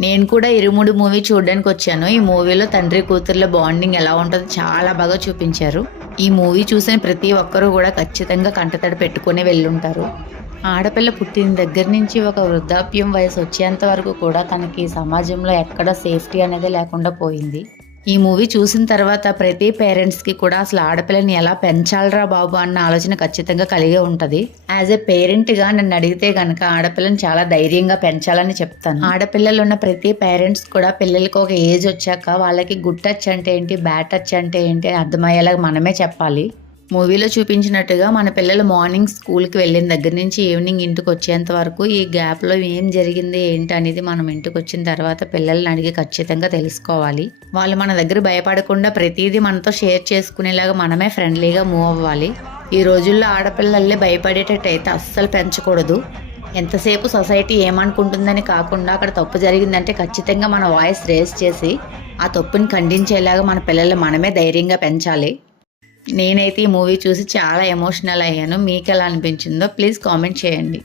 నేను కూడా ఇరుముడి మూవీ చూడడానికి వచ్చాను. ఈ మూవీలో తండ్రి కూతుర్ల బాండింగ్ ఎలా ఉంటుందో చాలా బాగా చూపించారు. ఈ మూవీ చూసిన ప్రతి ఒక్కరూ కూడా ఖచ్చితంగా కంటతడి పెట్టుకుని వెళ్ళుంటారు. ఆడపిల్ల పుట్టిన దగ్గర నుంచి ఒక వృద్ధాప్యం వయసు వచ్చేంత వరకు కూడా తనకి సమాజంలో ఎక్కడ సేఫ్టీ అనేది లేకుండా పోయింది. ఈ మూవీ చూసిన తర్వాత ప్రతి పేరెంట్స్కి కూడా అసలు ఆడపిల్లని ఎలా పెంచాలరా బాబు అన్న ఆలోచన ఖచ్చితంగా కలిగే ఉంటుంది. యాజ్ ఏ పేరెంట్గా నన్ను అడిగితే కనుక ఆడపిల్లని చాలా ధైర్యంగా పెంచాలని చెప్తాను. ఆడపిల్లలు ఉన్న ప్రతి పేరెంట్స్ కూడా పిల్లలకి ఒక ఏజ్ వచ్చాక వాళ్ళకి గుడ్ టచ్ అంటే ఏంటి, బ్యాడ్ టచ్ అంటే ఏంటి అని అర్థమయ్యేలాగా మనమే చెప్పాలి. మూవీలో చూపించినట్టుగా మన పిల్లలు మార్నింగ్ స్కూల్కి వెళ్ళిన దగ్గర నుంచి ఈవినింగ్ ఇంటికి వచ్చేంత వరకు ఈ గ్యాప్లో ఏం జరిగింది ఏంటి అనేది మనం ఇంటికి వచ్చిన తర్వాత పిల్లల్ని అడిగి ఖచ్చితంగా తెలుసుకోవాలి. వాళ్ళు మన దగ్గర భయపడకుండా ప్రతిదీ మనతో షేర్ చేసుకునేలాగా మనమే ఫ్రెండ్లీగా మూవ్ అవ్వాలి. ఈ రోజుల్లో ఆడపిల్లల్ని భయపడేటట్టయితే అస్సలు పెంచకూడదు. ఎంతసేపు సొసైటీ ఏమనుకుంటుందని కాకుండా అక్కడ తప్పు జరిగిందంటే ఖచ్చితంగా మన వాయిస్ రేస్ చేసి ఆ తప్పుని ఖండించేలాగా మన పిల్లల్ని మనమే ధైర్యంగా పెంచాలి. నేనైతే ఈ మూవీ చూసి చాలా ఎమోషనల్ అయ్యాను. మీకు ఎలా అనిపించిందో ప్లీజ్ కామెంట్ చేయండి.